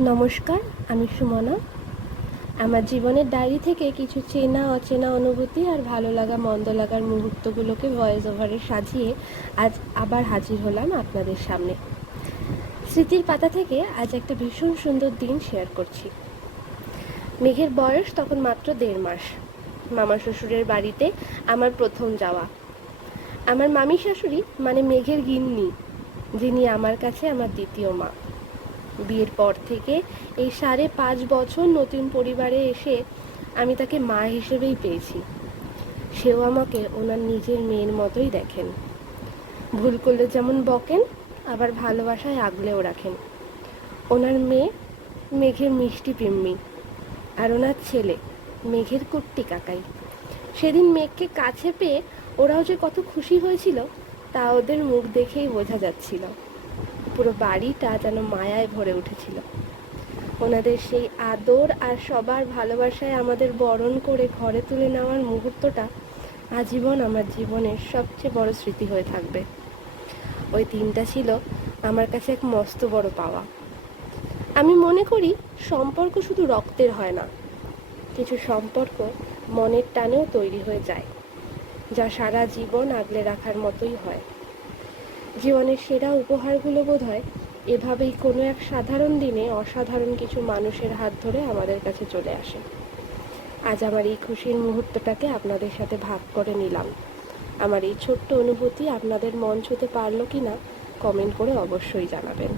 নমস্কার, আমি সুমনা। আমার জীবনের ডায়েরি থেকে কিছু চেনা অচেনা অনুভূতি আর ভালো লাগা মন্দ লাগার মুহূর্তগুলোকে ভয়েস ওভারে সাজিয়ে আজ আবার হাজির হলাম আপনাদের সামনে। স্মৃতির পাতা থেকে আজ একটা ভীষণ সুন্দর দিন শেয়ার করছি। মেঘের বয়স তখন মাত্র 1.5 মাস। মামা শ্বশুরের বাড়িতে আমার প্রথম যাওয়া। আমার মামি শাশুড়ি মানে মেঘের গিন্নি, যিনি আমার কাছে আমার দ্বিতীয় মা। বিয়ের পর থেকে এই 5.5 বছর নতুন পরিবারে এসে আমি তাকে মা হিসেবেই পেয়েছি। সেও আমাকে ওনার নিজের মেয়ের মতোই দেখেন। ভুল করলে যেমন বকেন, আবার ভালোবাসায় আগলেও রাখেন। ওনার মেয়ে মেঘের মিষ্টি পিম্মি, আর ওনার ছেলে মেঘের কুট্টি কাকাই। সেদিন মেঘকে কাছে পেয়ে ওরাও যে কত খুশি হয়েছিল তা ওদের মুখ দেখেই বোঝা যাচ্ছিল। পুরো বাড়িটা যেন মায়ায় ভরে উঠেছিল। ওনাদের সেই আদর আর সবার ভালোবাসায় আমাদের বরণ করে ঘরে তুলে নেওয়ার মুহূর্তটা আজীবন আমার জীবনের সবচেয়ে বড় স্মৃতি হয়ে থাকবে। ওই দিনটা ছিল আমার কাছে এক মস্ত বড় পাওয়া। আমি মনে করি সম্পর্ক শুধু রক্তের হয় না, কিছু সম্পর্ক মনের টানেও তৈরি হয়ে যায়, যা সারা জীবন আগলে রাখার মতোই হয়। জীবনের সেরা উপহারগুলো বোধহয় এভাবেই কোনো এক সাধারণ দিনে অসাধারণ কিছু মানুষের হাত ধরে আমাদের কাছে চলে আসে। আজ আমার এই খুশির মুহূর্তটাকে আপনাদের সাথে ভাগ করে নিলাম। আমার এই ছোট্ট অনুভূতি আপনাদের মন ছুঁতে পারলো কি না কমেন্ট করে অবশ্যই জানাবেন।